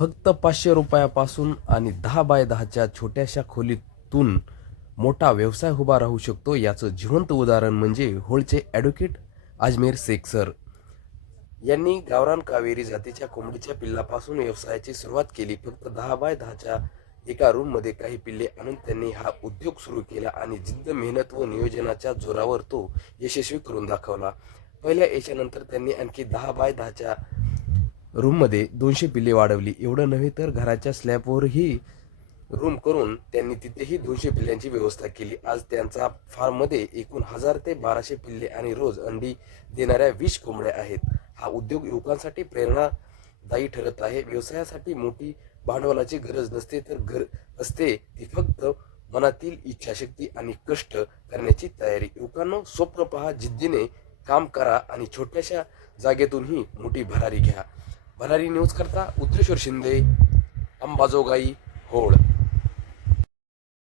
फक्त 500 रुपयापासून आणि 10 बाय 10च्या छोट्याशा खोलीतून मोठा व्यवसाय उभा राहू शकतो. याचं जिवंत उदाहरण म्हणजे होळचे ॲडव्होकेट अजमेर शेख सर यांनी गावरान कावेरी जातीच्या कोंबडीच्या पिल्लापासून व्यवसायाची सुरुवात केली. फक्त 10 बाय 10च्या एका रूममध्ये काही पिल्ले आणून त्यांनी हा उद्योग सुरू केला आणि जिद्द, मेहनत व नियोजनाच्या जोरावर तो यशस्वी करून दाखवला. पहिल्या यशानंतर त्यांनी आणखी 10 बाय 10च्या रूममध्ये 200 पिल्ले वाढवली. एवढं नव्हे तर घराच्या स्लॅबवरही रूम करून त्यांनी तिथेही 200 पिल्ल्यांची व्यवस्था केली. आज त्यांचा फार्ममध्ये एकूण 1000 ते 1200 पिल्ले आणि रोज अंडी देणाऱ्या 20 कोंबड्या आहेत. हा उद्योग युवकांसाठी प्रेरणादायी ठरत आहे. व्यवसायासाठी मोठी भांडवलाची गरज नसते, तर असते ती फक्त मनातील इच्छाशक्ती आणि कष्ट करण्याची तयारी. युवकांनो, स्वप्न पहा, जिद्दीने काम करा आणि छोट्याशा जागेतूनही मोठी भरारी घ्या. भरारी न्यूज करता उत्तरेश्वर शिंदे, अंबाजोगाई, होळ.